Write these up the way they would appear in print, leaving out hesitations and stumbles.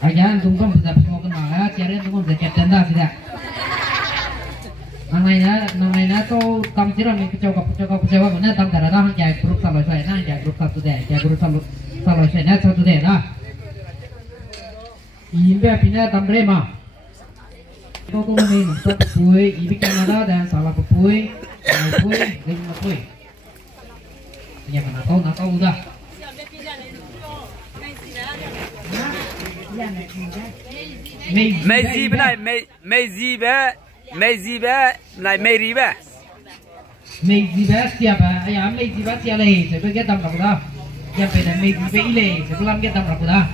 Ayan, tunggu bisa semua kenal, cari tunggu bisa cendera tidak. Namanya tuh tamsiran yang kecewa mana tam darah dah jaya grup salah saya nah jaya grup satu deh jaya grup salah saya nah satu deh lah. Ini pindah tam rema. Kau tuh nih nusuk pui, ini Kanada dan salah pui, lima pui. Ya mana tahu udah. Mezi benai, Mezi bé lại Mary bé. Mezi bé siapa? Ayah Mezi bé siapa leh? Saya pergi tamu dah. Yang pada Mezi bé ile, saya pulang kita tamu dah.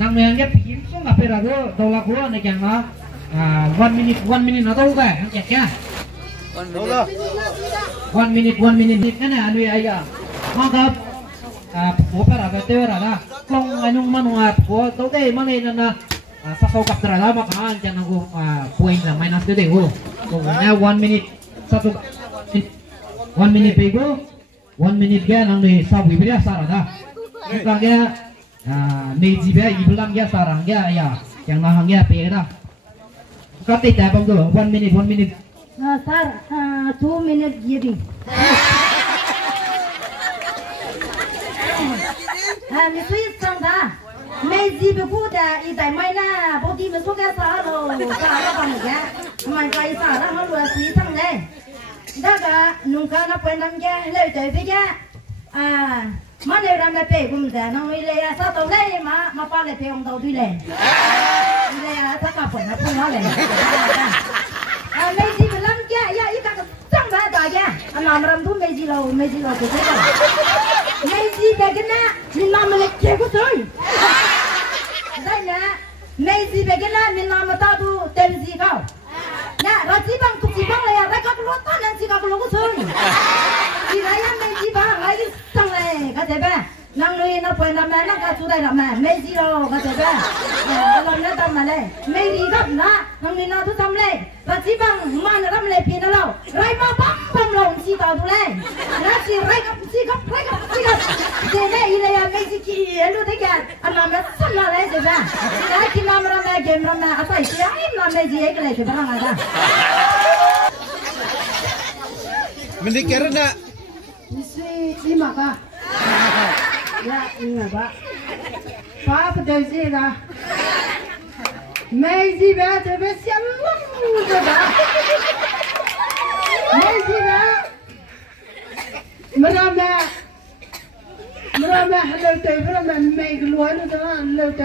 Nang yang dia bikin so ngapain rado? Tolak gua nak yang lah. 1 minute atau apa? Nak ya? 1 minute kan anu ayah. Maka apa rado tewer rado. Kong anu mana apa? Tahu deh mana ini na. Sakau kapter lah maka jangan aku poin lah minus tu deh go. Pokoknya 1 minute 1 minute pego 1 minute dia nang di sabu ibria sarang dah. Bukan dia Mezi dia ibulang dia sarang dia ya yang nahang dia pego dah. Kata kita bang dulu 1 minute. Sar 2 minute jadi. Mesti sangda. Mezi berbuda, idai mana, bodi masuk ke sana lo, sana apa ni ya? Mai kai sana, hang luar sih sang deh. Daga nungka na penam ya, leh jadi ya. Mana orang lepe pun dah, nang ile ya satu leh ma pa lepe orang tahu tu leh. Ile ya tak apa nak pun leh. Mezi belam ya, ita sang dah dah ya. Anak orang tu Mezi lo tu tu. Mezi begina, ni nama lekeh ku tu. Zanya, Mezi begina ni nama tahu temzi kau. Nah, rajin bang tuki bang le ya, mereka keluar nanti kau keluar kusun. Kiranya Mezi bang lagi sang le, kata apa? Nang lui nak poin nama nak kau sudah nama Mezi lo, kata apa? Kalau nak nama le, Mezi kau nak, nang lui nak tu sama le. Rajin bang mana nama le pina lo, rai ma bang lo si kau tu le. Nasi rai kau. Jadi ini ya Mezi kiri, lu dengar, anak sana le juga. Kalau kita merana game merana apa itu? Ini merana Mezi ekle tu berang ada. Mending kerana. Mesti lima kah? Ya ingat pak. Pak berjaya dah. Mezi baca bersialang juga. Mezi baca. Merana hello tu, merana make luar tu kan, hello tu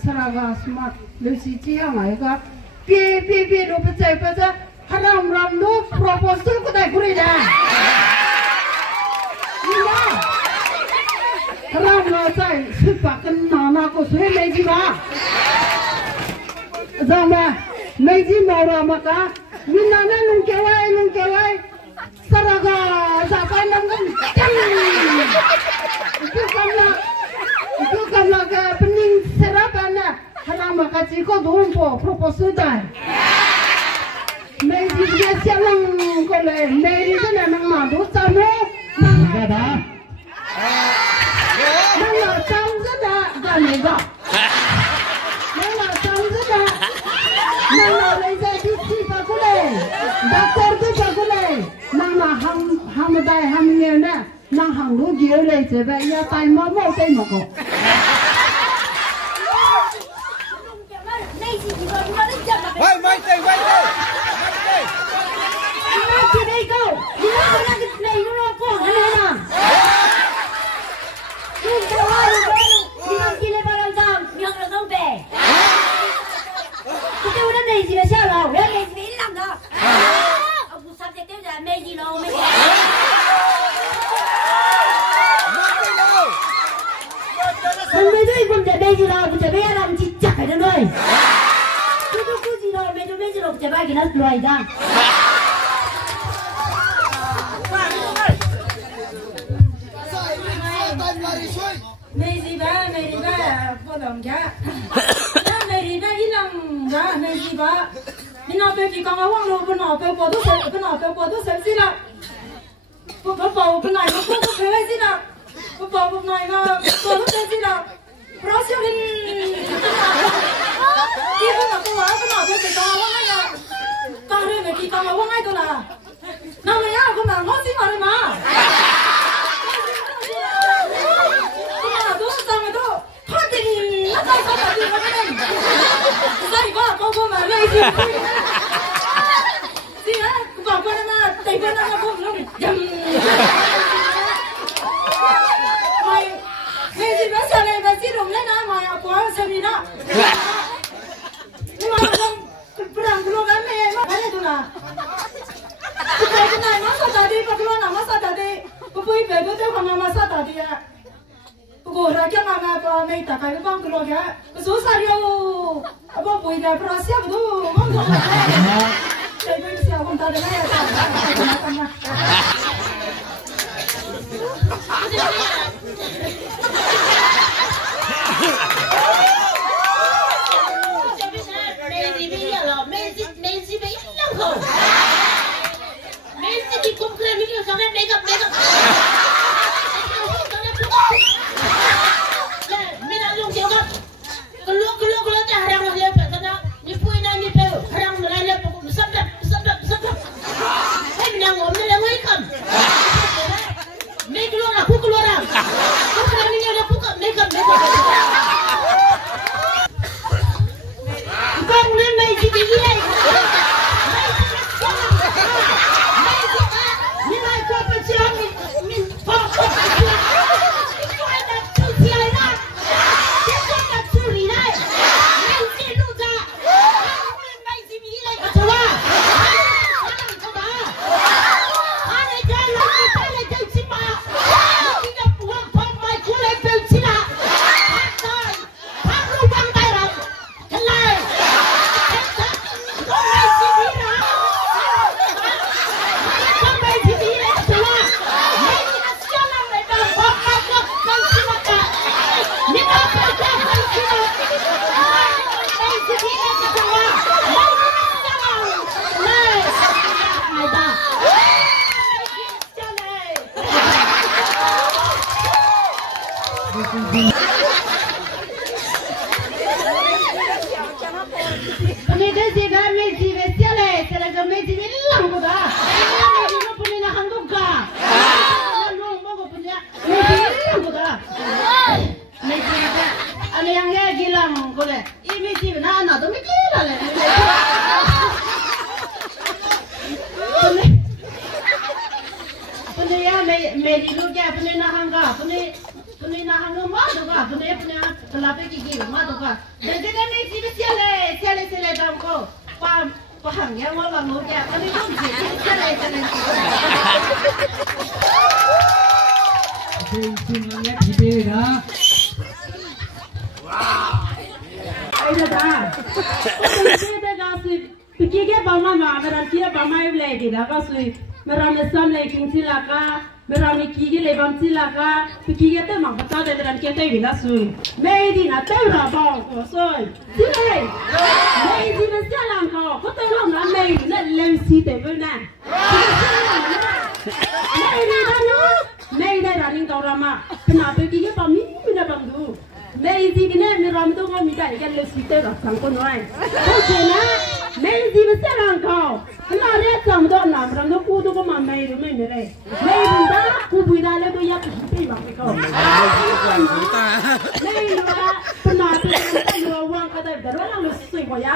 seraga smart, lusi cia mereka. Pi lu percaya haram lu proposal ku dah kuri dah. Iya, haram lu saya sepakan nama ku suhe Mezi bah. Zaman Mezi mau maka, minana lungkewai. Saraga, siapa yang itu kamla ke pening serapana, haram kaci ko dompo proposal dah. Mezi dia sialang kole, Mezi tu memang madu sama. Enggak dah. Mana sama dah, dah mega. Mana sama dah, mana lagi di pakule, doktor tu pakule. Nama ham dah ham ni na, nang hang lu dia le sebab ia tai mau tai mau ko. Mai tay. Ina kini kau, ina kena kita ina ko, mana na? Kita ina kini barang jam, yang orang be. Kita udah Mezi dah siapa? Udah Mezi hilang dah. Aku subjek dia dah Mezi lo. Sampai tu ibu dah Mezi lo, ibu dah bayar cicak ada noi. Tu kuzi lo, Mezi lo dah bayar kita keluar dah. Mezi ba, potong ja. Mezi ba hilang ja, Mezi ba. Mina pergi kang awang lo, pernah foto selfie lah. Pernah foto selfie lah. Pernah foto selfie lah. Proses ini. tao mà quăng ai tôi là nào này á không là ngon xí mà đấy mà tôi sao mà tôi thôi thì nó tao sao mà đi vào cái này sao thì có cô mà đây gì á bảo con nó tay con nó không luôn mày gì bây giờ này bây giờ đồng lên à mày à quá sao đi đó nhưng mà không perang keluar kami mana tu lah kita kenal masa tadi keluar nama masa tadi pupui bego tu kami masa tadi ya pukul rakyat nama apa mai tak kaya bang keluar ya susah dia apa pupui dia perasiap tu mangga saya pun siapa pun tak ada ya Messi di kumpulan ini sangat makeup. Mina long siapa? Keluar dah harang lah lepas sana. Nipui harang melala pokok sedap. Hei minang om ni lewat ikam. Make keluar aku keluar. Kumpulan ini ada buka makeup. Kau mulai Messi di gila. Made na terra bao soi. Sile. Made na jalan kau. Kau tahu lah made na lensi te benar. Made na nu. Made na running kau ramah. Kenapa kiki pami mina bangdu. Made ni ni ram tu kau minta ikan lensi te rasang kau noai. Kau cina. Made na jalan kau. Kenapa dia samdo nam ram tu kudu kau mamai rumai mere. Made na kubu ida le tu ya kubi bang kau. Made na pernah tu lu wang kata berapa lu sui kau ya.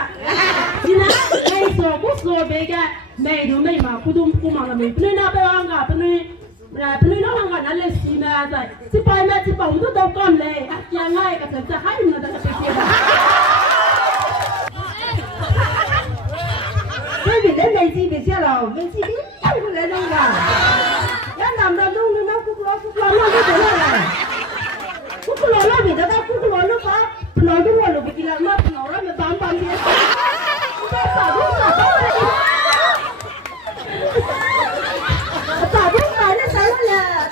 Cina made so kuso bega. Made na made mah kudu kumang made. Pernah nak orang kah pernah orang kah nalle si mah si pai untuk tahu kam le. Yang lain kata cakap ni nak cakap siapa. Baby, đến đây gì về xe lầu, về gì biết đâu có lẽ đâu cả. Em làm ra luôn nó cúc lo nó cái gì này. Cúc lo nó bị nó cúc lo nó có, lo cái nguồn lo bị làm mất nó rồi mà bám đi. Xả đúng đấy. Xả đúng cái là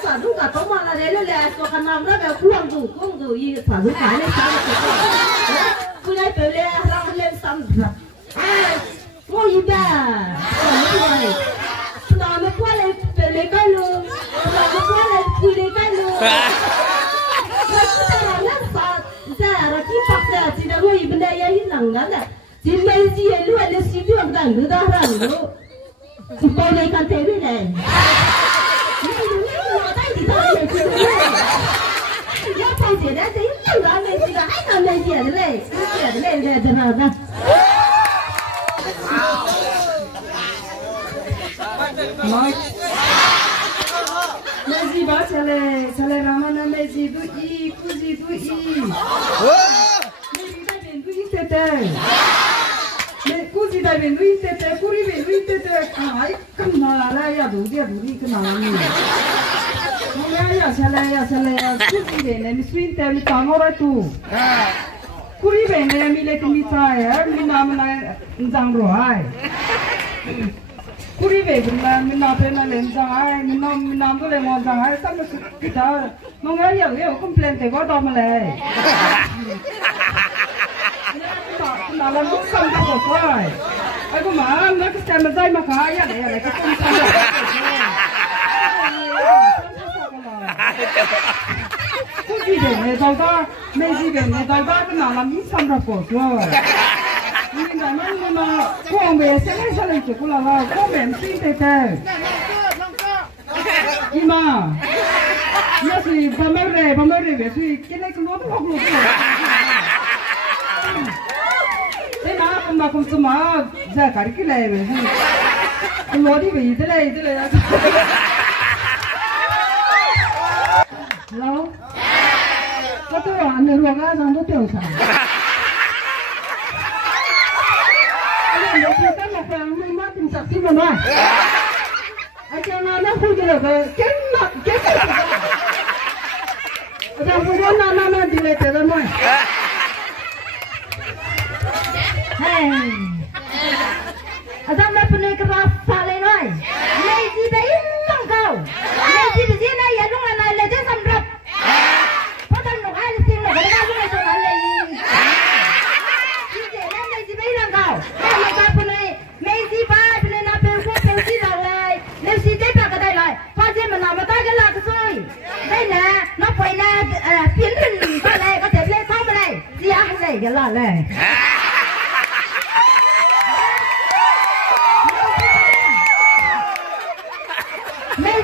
xả đúng cả có mà là đấy là có cái nào nó đều cuồng đủ gì xả đúng cái này xả được. Cứ đây về lên xong rồi. Ngồi gì cả, rồi, nó mới qua lại về lấy cái luôn, nó mới qua lại cùi lấy cái luôn, rồi chúng ta làm sao, ra rồi khi bắt ra thì nó ngồi bên đây ấy nặng lắm đấy, thì mấy gì ấy luôn, nó xí đường đằng nữa đó rằng luôn, bao nhiêu con thế đấy này要放学的谁不让没事的，还能没写的嘞，写的嘞，这哪的？来，没事吧？下来，然后呢，没事都一，估计都一，没事在边都一些的，没估计在边都一些的，估计边都一些的，哎，干嘛来呀？努力干嘛呢？ya kusi bene mi swinte mi tangora tu kuri bene mi le mi sai mi nam na jang ro ai kuri bene mi na pe na le jang ai mi nam ko le mo jang ai sam kita mo nga ya complain te ko do ma le na la mo sam ko ko ai ai ko ma na ka sta ma dai ma ka ya le ka sam Kusi bene tao ta, mấy gì bene tao ta cái nào làm ít xong rồi bỏ rồi. Nhưng mà con bé sẽ lấy sao lấy chụp là con bé xin thế thế. Nhưng mà, nếu gì ba mươi về thì cái này cũng không được. Thế mà không mà ra cái này về thì nó đi về thế này. Hello? Có tôi ăn được rồi rằng tôi tiểu sản. Anh em có cái một vàng mình mất tình sạc xin mà nói. Anh cho nó không được cái mặt cái Ở vui đó nó đi lên tới đó nói. Hey. Ở đây mà phụ nữ cái bà phá lên nói. Này gì đấy lăng cầu. Này gì đấy này ya đúng là này là chứ xâm rập. Có thân được ai xin là cái đó lúc này tôi nói là gì. Chị trẻ em này gì đấy lăng cầu. Đây là bà phụ nữ. Này gì bà phụ nữ nó bèo gì là lại. Nếu gì đấy bà cái đây lại. Phát hiện mà làm mà ta cái là cái rồi. Đây nè nó phải là biến hình cái này có thể lên sau cái này. Gì ăn cái này cái là này.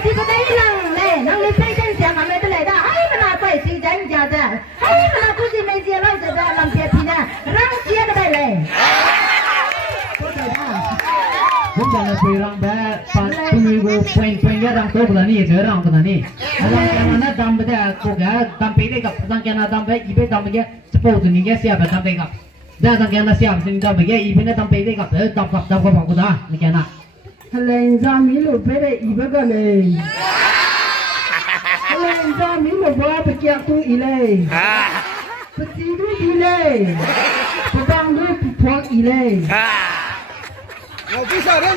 Chị có thấy rằng này năng lực xây dựng nhà mà mẹ tôi lại đã ai mà là phải xây dựng nhà ra ai mà là cái gì mẹ chị làm ra làm việc thì nè răng chia cái này này không phải là vì rằng bé bạn tôi quen cái rằng tôi là như thế rằng cái này rằng cái mà nó đâm bây giờ cô gái đâm bé đấy gặp rằng cái nào đâm bé ý bé đâm cái support những cái xe bé đâm bé gặp ra rằng cái nào xe mình đâm bé ý bé nó đâm bé đấy gặp đâm vào cái đó như cái nào lên ra mỹ lục về đây ý bác này lên ra mỹ lục vào bậc kia tôi ý này bậc gì tôi ý này bậc bang tôi thuộc ý này một cái sao đấy